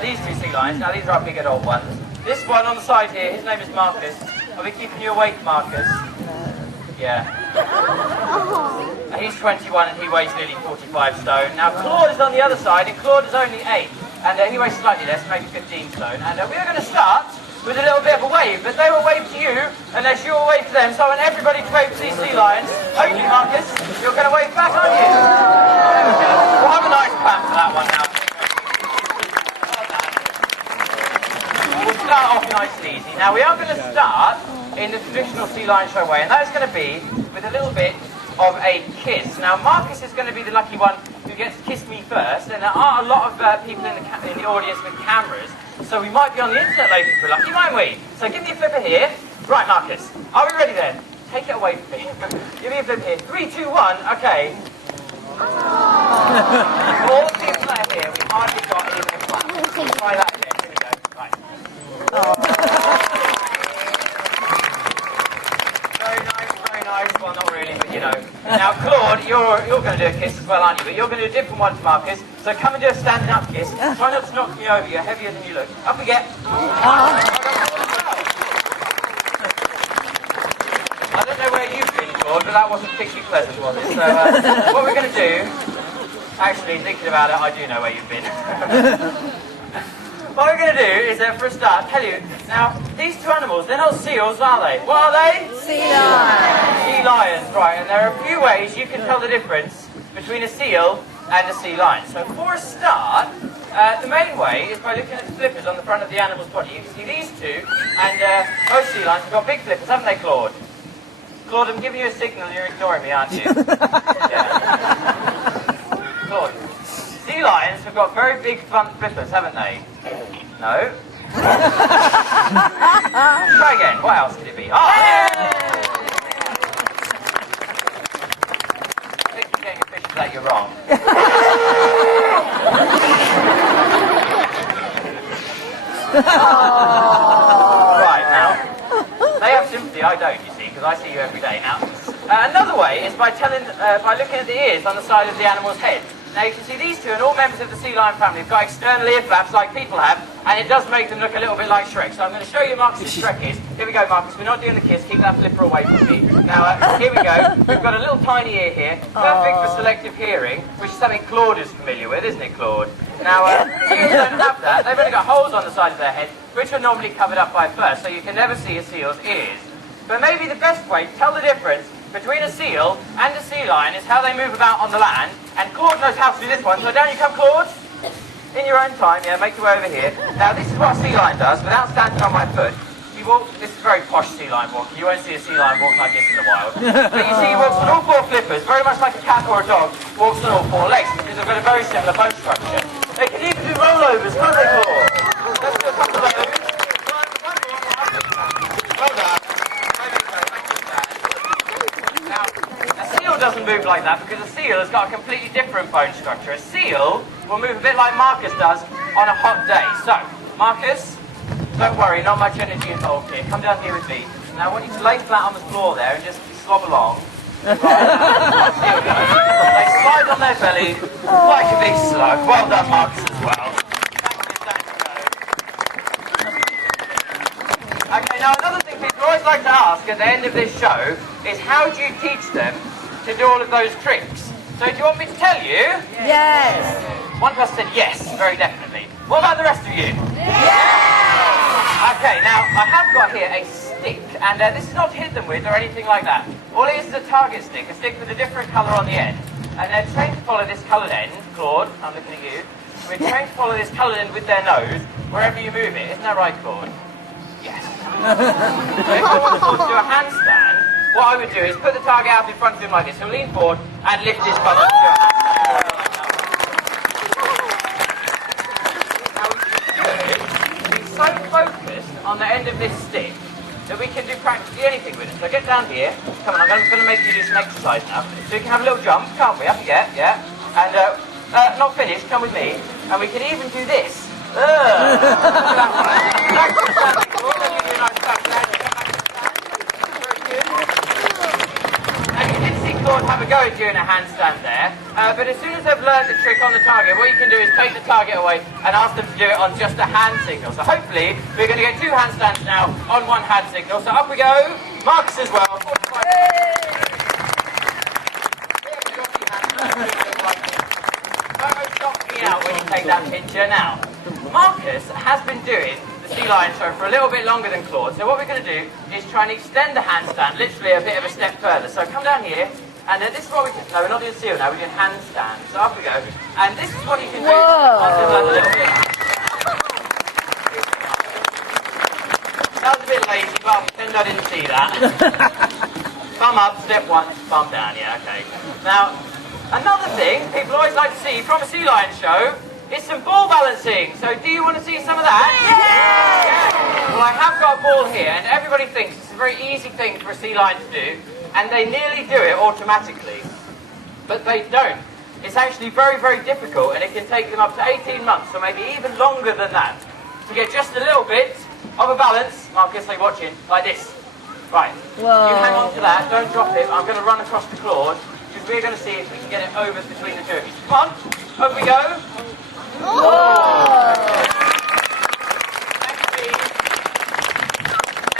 these two sea lions. Now these are our big adult ones. This one on the side here, his name is Marcus. Are we keeping you awake, Marcus? Yeah. He's 21 and he weighs nearly 45 stone. Now Claude is on the other side and Claude is only 8. And he weighs slightly less, maybe 15 stone. And we are going to start with a little bit of a wave, but they will wave to you unless you will wave to them. So I want everybody to wave to these sea lions. Only Marcus, you're going to wave back, aren't you? We'll have a nice clap for that one now. We'll start off nice and easy. Now we are going to start in the traditional sea lion show way, and that is going to be with a little bit of a kiss. Now Marcus is going to be the lucky one who gets to kiss me first, and there are a lot of people in the audience with cameras, so we might be on the internet later if we're lucky, might we? So give me a flipper here. Right, Marcus, are we ready then? Take it away from me. Give me a flipper here. 3, 2, 1, okay. All the people that are here, we hardly got even a clap. Try that again. Here we go. Right. Very nice. Well, not really, but you know. Now, Claude, you're going to do a kiss as well, aren't you? But you're going to do a different one to Marcus. So come and do a standing up kiss. Try not to knock me over. You're heavier than you look. Up we get. I don't know where you've been, Claude, but that wasn't particularly pleasant, was it? So what we're going to do, actually, thinking about it, I do know where you've been. What we're going to do is, for a start, tell you, now, these two animals, they're not seals, are they? What are they? Sea lions. Sea lions, right, and there are a few ways you can tell the difference between a seal and a sea lion. So for a start, the main way is by looking at the flippers on the front of the animal's body. You can see these two, and most sea lions have got big flippers, haven't they, Claude? Claude, I'm giving you a signal, you're ignoring me, aren't you? Yeah. Claude, sea lions have got very big front flippers, haven't they? No? Try again, what else could it be? Oh! I think you're getting official that you're wrong. Right, now, they have sympathy, I don't, you see, because I see you every day. Now, another way is by looking at the ears on the side of the animal's head. Now you can see these two, and all members of the sea lion family have got external ear flaps like people have, and it does make them look a little bit like Shrek. So I'm going to show you Marcus's Shrek is. Here we go, Marcus. We're not doing the kiss. Keep that flipper away from me. Now, here we go. We've got a little tiny ear here, perfect for selective hearing, which is something Claude is familiar with, isn't it, Claude? Now, seals don't have that. They've only got holes on the side of their head, which are normally covered up by fur, so you can never see a seal's ears. But maybe the best way to tell the difference between a seal and a sea lion is how they move about on the land, and Claude knows how to do this one, so down you come, Claude. In your own time, yeah, make your way over here. Now this is what a sea lion does, without standing on my foot. He walks, this is very posh sea lion walking, you won't see a sea lion walk like this in the wild. But you see he walks on all 4 flippers, very much like a cat or a dog, walks on all 4 legs, because they've got a very similar bone structure. They can even do rollovers, can't they, Claude? Let's do a couple of those. Well done. Doesn't move like that because a seal has got a completely different bone structure. A seal will move a bit like Marcus does on a hot day. So, Marcus, don't worry, not much energy involved here. Come down here with me. Now I want you to lay flat on the floor there and just slob along. Right, they slide on their belly like a big slug. Well done, Marcus, as well. Okay, now another thing people always like to ask at the end of this show is how do you teach them to do all of those tricks? So do you want me to tell you? Yes. One person said yes, very definitely. What about the rest of you? Yes. Okay, now I have got here a stick, and this is not to hit them with or anything like that. All it is a target stick, a stick with a different colour on the end. And they're trained to follow this coloured end. Claude, I'm looking at you. We're trained to follow this coloured end with their nose wherever you move it. Isn't that right, Claude? Yes. So if I want to do a handstand, what I would do is put the target out in front of him like this. He'll lean forward and lift his butt up to do a handstand. Now, he's so focused on the end of this stick that we can do practically anything with it. So get down here. Come on, I'm going to make you do some exercise now. So we can have a little jump, can't we? Up you get, yeah. And not finished, come with me. And we can even do this. Claude have a go at doing a handstand there, but as soon as they've learned the trick on the target, what you can do is take the target away and ask them to do it on just a hand signal. So hopefully, we're going to get 2 handstands now on 1 hand signal. So up we go. Marcus as well. 45. Don't stop me out when you take that picture now. Marcus has been doing the sea lion show for a little bit longer than Claude, so what we're going to do is try and extend the handstand literally a bit of a step further. So come down here, and this is what we can... No, we're not doing seal now, we're doing handstand. So up we go. And this is what you can do. I'll do that a little bit. That was a bit lazy, but I'll pretend I didn't see that. Thumb up, step 1, thumb down, yeah, okay. Now, another thing people always like to see from a sea lion show is some ball balancing. So do you want to see some of that? Yeah! Well, I have got a ball here, and everybody thinks it's a very easy thing for a sea lion to do, and they nearly do it automatically. But they don't. It's actually very, very difficult, and it can take them up to 18 months, or maybe even longer than that, to get just a little bit of a balance. Marcus, are you watching? Like this. Right. Whoa. You hang on to that, don't drop it. I'm going to run across the Claude, because we're going to see if we can get it over between the two of you. Come on, over we go. Now,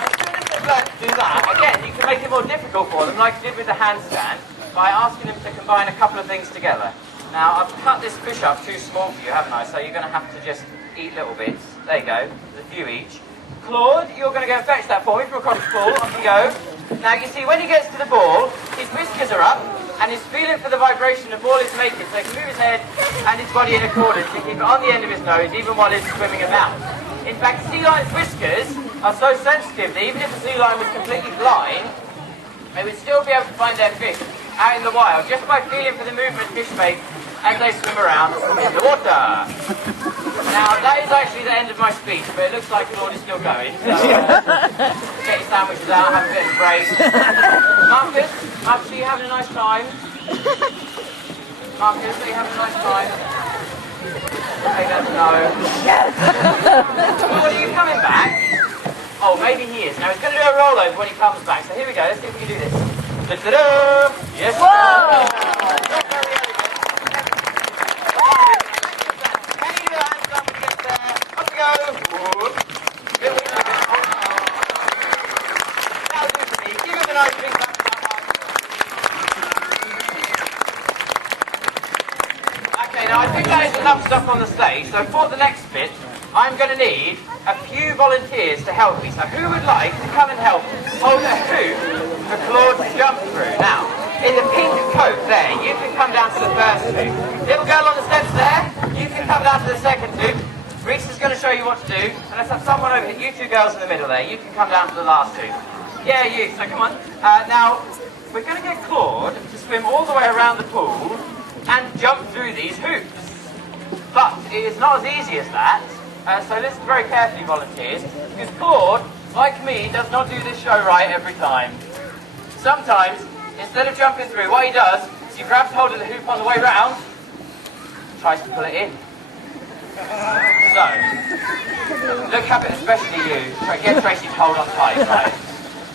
as soon as they've learned to do that, again, you can make it more difficult for them, like you did with the handstand, by asking them to combine a couple of things together. Now, I've cut this fish up too small for you, haven't I? So you're going to have to just eat little bits. There you go, there's a few each. Claude, you're going to go and fetch that for me from across the ball. Off you go. Now, you see, when he gets to the ball, his whiskers are up, and he's feeling for the vibration the ball is making, so he can move his head and his body in accordance to keep it on the end of his nose, even while he's swimming about. In fact, sea lion's whiskers are so sensitive that even if the sea lion was completely blind, they would still be able to find their fish out in the wild, just by feeling for the movement fish make as they swim around in the water. Now, that is actually the end of my speech, but it looks like Claude is still going. So, get your sandwiches out, have a bit of a break. Marcus, are you having a nice time? Marcus, are you having a nice time? Okay, that's no. Claude, are you coming back? Oh, maybe he is. Now, he's going to do a rollover when he comes back. So here we go, let's see if we can do this. Da-da-da! Yes, Whoa! Okay, now I think that is enough stuff on the stage, so for the next bit, I'm going to need a few volunteers to help me. So who would like to come and help hold a hoop for Claude to jump through? Now, in the pink coat there, you can come down to the first hoop. Little girl on the steps there, you can come down to the second hoop. Reese is going to show you what to do. And let's have someone over here. You two girls in the middle there, you can come down to the last hoop. Yeah, you, so come on. Now, we're going to get Claude to swim all the way around the pool and jump through these hoops. But it is not as easy as that. So listen very carefully, volunteers, because Claude, like me, does not do this show right every time. Sometimes, instead of jumping through, what he does is he grabs hold of the hoop on the way round, tries to pull it in. So, look how big, especially you, get Tracy to hold on tight, right?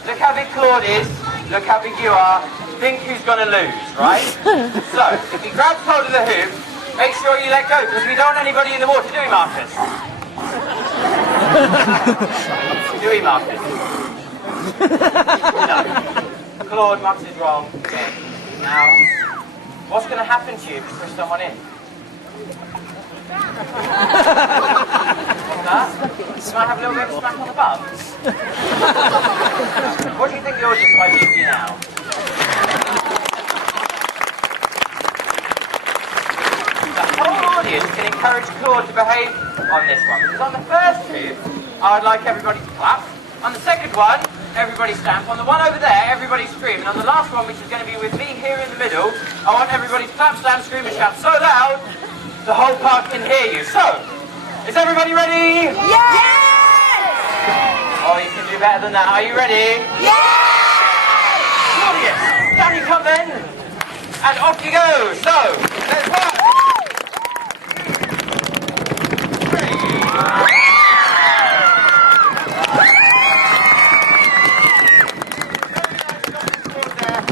Look how big Claude is, look how big you are, think who's going to lose, right? So, if he grabs hold of the hoop, make sure you let go, because we don't want anybody in the water, do we, Marcus? Do we, Marcus? No. Claude, Marcus is wrong. Okay. Now, what's going to happen to you if you push someone in? What's that? You might have a little bit of a smack on the bum. What do you think the audience might do to you now? The whole audience can encourage Claude to behave on this one. Because on the first hoop, I would like everybody to clap. On the second one, everybody stamp. On the one over there, everybody scream. And on the last one, which is going to be with me here in the middle, I want everybody to clap, stamp, scream, and shout so loud the whole park can hear you. So, is everybody ready? Yes! Oh, you can do better than that. Are you ready? Yes! Audience, down you come then. And off you go. So, let's work.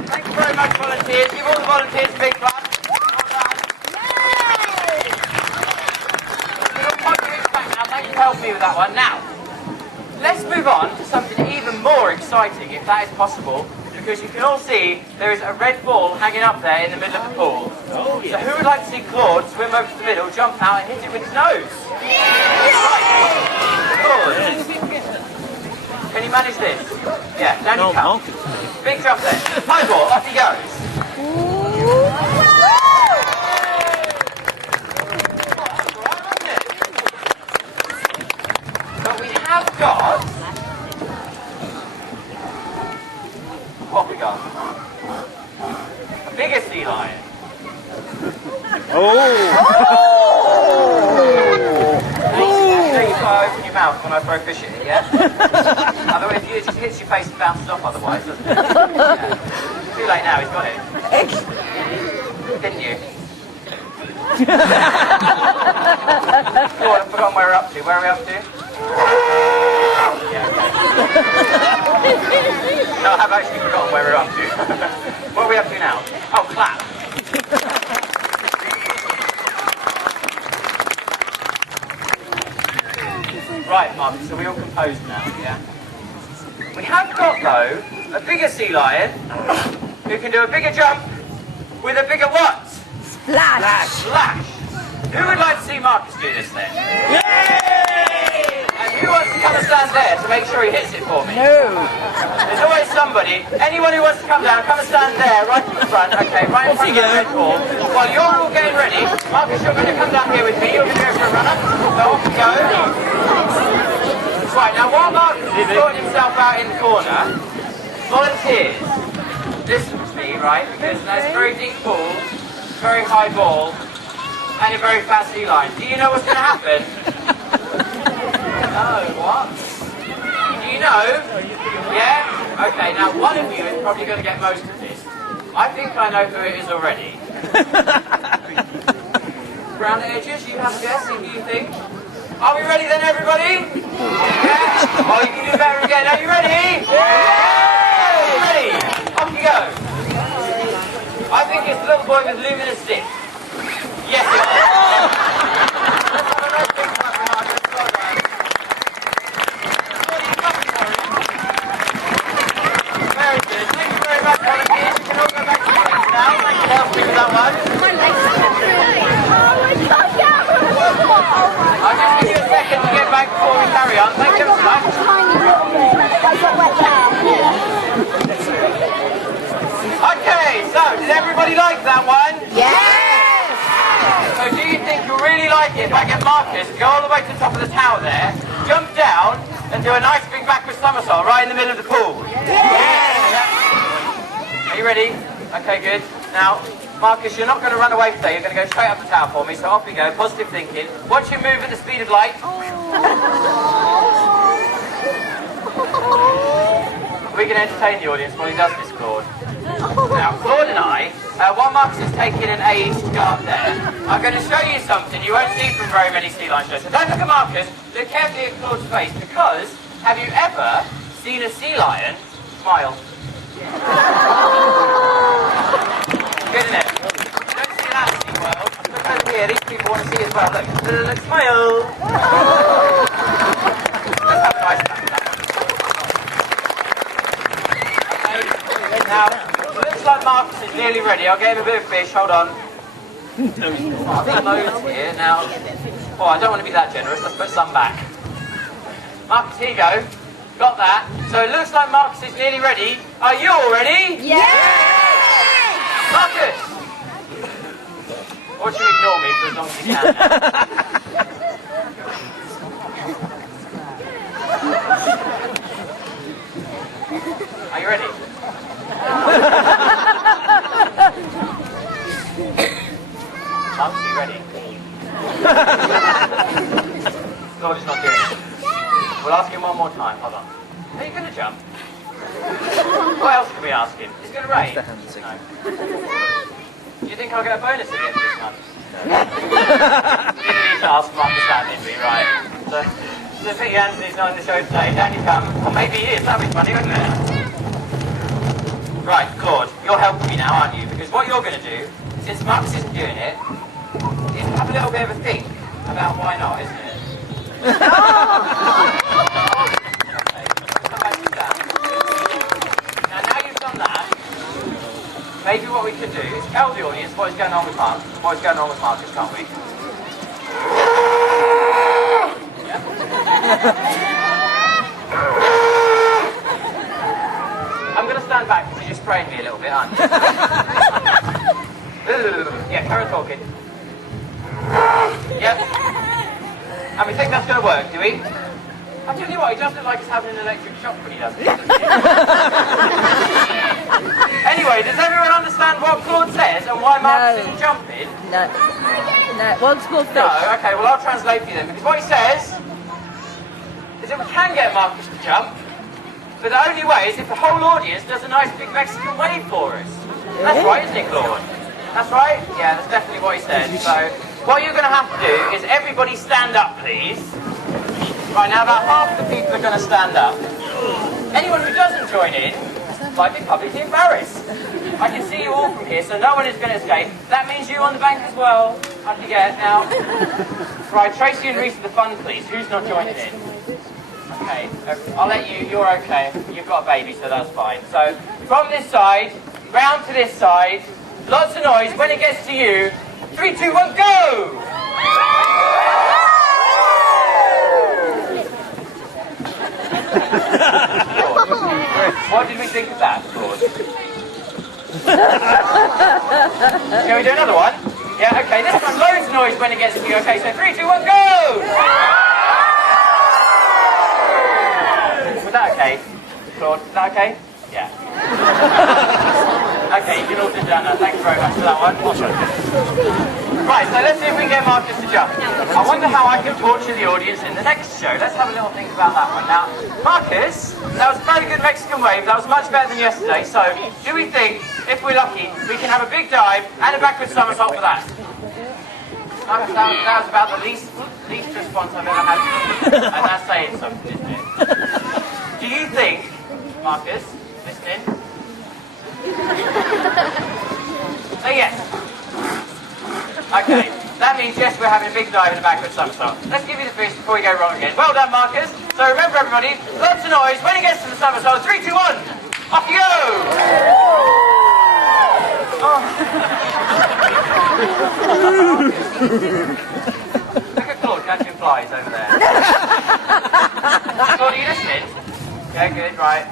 Thank you very much, volunteers. volunteers. Give all the volunteers a big clap. Thank you for helping me with that one. Now, let's move on to something even more exciting, if that is possible, because you can all see there is a red ball hanging up there in the middle of the pool. Oh, yeah. So who would like to see Claude swim over to the middle, jump out and hit it with his nose? Right. Claude. Can you manage this? Yeah, down you come. Big jump there. High ball, off he goes. But we have got... What have we got? A bigger sea lion. Open your mouth when I throw fish at it, yeah? Otherwise, it just hits your face and bounces off otherwise, doesn't it? Yeah. Too late now, he's got it. Didn't you? Oh, I've forgotten where we're up to. Where are we up to? Yeah. No, I have actually forgotten where we're up to. What are we up to now? Oh, clap. Right, Mark, so we're all composed now, yeah? We have got, though, a bigger sea lion who can do a bigger jump with a bigger what? Splash. Splash. Who would like to see Marcus do this then? Yay! And who wants to come and stand there to make sure he hits it for me? No. There's always somebody. Anyone who wants to come down, come and stand there, right in the front. Okay, right in front of the red ball. While you're all getting ready, Marcus, you're going to come down here with me. You're going to go for a run-up. So off you go. Right, now while Marcus is sorting himself out in the corner, volunteers, listen to me, right? Because there's a very deep pool, very high ball, and a very fast sea lion. Do you know what's going to happen? No, what? Do you know? Yeah? Okay, now one of you is probably going to get most of this. I think I know who it is already. Round the edges, you have a guess, who do you think? Are we ready then, everybody? Yeah? Oh, you can do better again. Are you ready? Yeah! Ready? Off you go. I think it's the little boy with luminous sticks. Yes, it is. Let's have a nice big clap for Marcus. Well done. Very good. Thank you very much, volunteers. You can all go back to your seats now. Thank you for helping me with that one. I'll just give you a second to get back before we carry on. Thank you so much. Okay, so did everybody like that one? Yes! So do you think you'll really like it if I get Marcus to go all the way to the top of the tower there, jump down, and do a nice big backward somersault right in the middle of the pool? Yes! Are you ready? Okay, good. Now, Marcus, you're not going to run away today. You're going to go straight up the tower for me, so off we go. Positive thinking. Watch him move at the speed of light. We can entertain the audience while he does this, Claude. Now, Claude and I, while Marcus is taking an aid to go up there, I'm going to show you something you won't see from very many sea lion shows. So don't look at Marcus, look carefully at Claude's face, because have you ever seen a sea lion smile? Good, isn't it? Don't see that in the world. Look over here, these people want to see as well. Look, look, smile! Let's have a nice time. Now, looks like Marcus is nearly ready. I'll get him a bit of fish. Hold on. I've got loads here. Now, oh, I don't want to be that generous. Let's put some back. Marcus, here you go. Got that. So it looks like Marcus is nearly ready. Are you all ready? Yes! Marcus! Or should you ignore me for as long as you can? Are you ready? Marcus, are you ready? Claude is not doing it. We'll ask him one more time. Hold on. Are you going to jump? What else can we ask him? It's going to rain. No. Do you think I'll get a bonus at the end of this month? We didn't need to ask Marcus that, did we? Right. So, just think Anthony's not in the show today. Down you come. Or maybe he is. That'd be funny, wouldn't it? Right, Claude, you're helping me now, aren't you? Because what you're going to do, since Marcus isn't doing it, is have a little bit of a think about why not, isn't it? Okay, come back to that. Now you've done that, maybe what we could do is tell the audience what is going on with Marcus, can't we? Yeah. I'm going to stand back because you're spraying me a little bit, aren't you? Yeah, carry on talking. Yep. And we think that's going to work, do we? I tell you what, he does look like he's having an electric shock when he does it. Anyway, does everyone understand what Claude says and why Marcus isn't jumping? No. What's called fish? No, okay, well I'll translate for you then, because what he says is that we can get Marcus to jump, but the only way is if the whole audience does a nice big Mexican wave for us. That's right, isn't it, Claude? That's right? Yeah, that's definitely what he said. So, what you're going to have to do is everybody stand up, please. Right, now about half the people are going to stand up. Anyone who doesn't join in might be publicly embarrassed. I can see you all from here, so no one is going to escape. That means you on the bank as well. I forget now. Right, Tracy and Reese are the fun, please. Who's not joining in? Okay, I'll let you. You're okay. You've got a baby, so that's fine. So, from this side, round to this side, lots of noise. When it gets to you, 3, 2, 1, go! What did we think of that, Claude? Shall we do another one? Yeah, okay, this one, loads of noise when it gets to you. Okay, so 3, 2, 1, go! Was that okay? Claude, is that okay? Yeah. Okay, you can all sit down now. Thank you very much for that one. Right, so let's see if we can get Marcus to jump. I wonder how I can torture the audience in the next show. Let's have a little think about that one. Now, Marcus, that was a very good Mexican wave. That was much better than yesterday. So, do we think, if we're lucky, we can have a big dive and a backward somersault for that? Marcus, that was about the least response I've ever had. And that's saying something, isn't it? Do you think, Marcus, listening? Say yes. Okay, that means yes, we're having a big dive and a backward somersault. Let's give you the fish before we go wrong again. Well done, Marcus. So remember, everybody, lots of noise. When he gets to the somersault, 3, 2, 1, off you go! Oh. Look at Claude catching flies over there. Claude, are you listening? Yeah, good, right.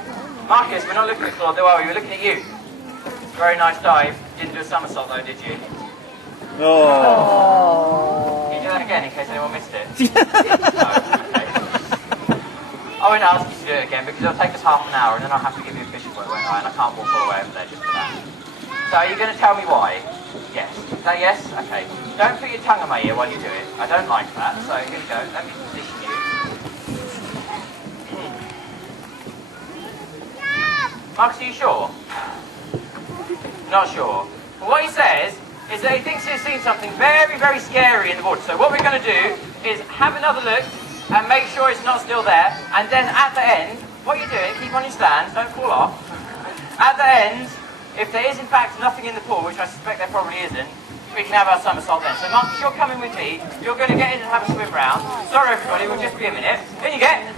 Marcus, we're not looking at Claude, though, are we? We're looking at you. Very nice dive. Didn't do a somersault, though, did you? Oh. Can you do that again in case anyone missed it? No, okay. I won't ask you to do it again because it'll take us half an hour and then I'll have to give you a fishing boat, won't I? And I can't walk all the way over there just for that. So are you going to tell me why? Yes. Is that yes? Okay. Don't put your tongue in my ear while you do it. I don't like that. So here we go. Let me position you. Marcus, are you sure? Not sure. Well, what he says is that he thinks he's seen something very, very scary in the water. So what we're going to do is have another look and make sure it's not still there. And then at the end, what you're doing, keep on your stand, don't fall off. At the end, if there is in fact nothing in the pool, which I suspect there probably isn't, we can have our somersault then. So Marcus, you're coming with me. You're going to get in and have a swim round. Sorry everybody, we'll just be a minute. In you get.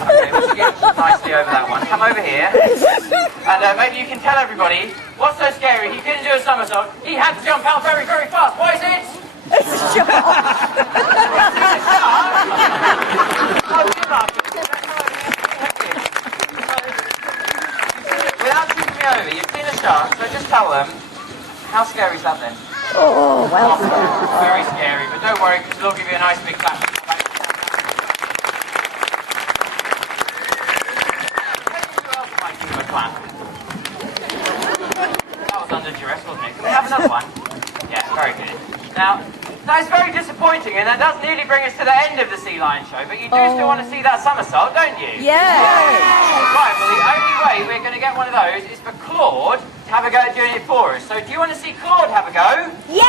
Okay, we'll get nicely over that one. Come over here. And maybe you can tell everybody what's so scary. He couldn't do a somersault. He had to jump out very, very fast. Why is it? It's a shark. Oh, good luck. Without tipping me over, you've seen a shark, so just tell them, how scary is that then? Oh, well. Very scary, but don't worry, because we'll give you a nice big clap. Clap. That was under duress, wasn't it? Can we have another one? Yeah, very good. Now, that is very disappointing, and that does nearly bring us to the end of the Sea Lion show, but you do still want to see that somersault, don't you? Yeah. Right, well, the only way we're going to get one of those is for Claude to have a go at doing it for us. So, do you want to see Claude have a go? Yeah.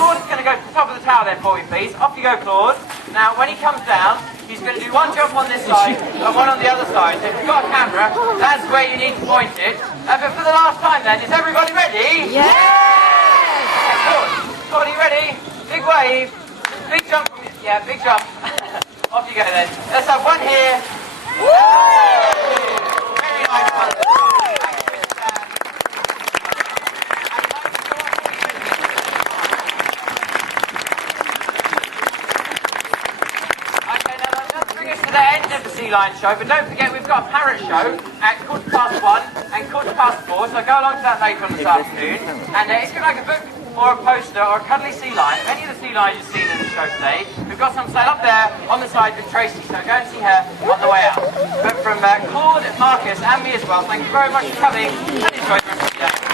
Claude is going to go to the top of the tower then for me, please. Off you go, Claude. Now, when he comes down, he's He's going to do one jump on this side and one on the other side. So if you've got a camera, that's where you need to point it. But for the last time then, is everybody ready? Yes! Good. Scott, are you ready? Big wave. Big jump. Yeah, big jump. Off you go then. Let's have one here. Very nice one. Okay, now that's bring us to the end of the sea lion show, but don't forget we've got a parrot show at 1:15 and 4:15, so go along to that later on this afternoon. And if you'd like a book or a poster or a cuddly sea lion, any of the sea lions you've seen in the show today, we've got some set up there on the side with Tracy, so go and see her on the way out. But from Claude, Marcus and me as well, thank you very much for coming and enjoy the rest of your day.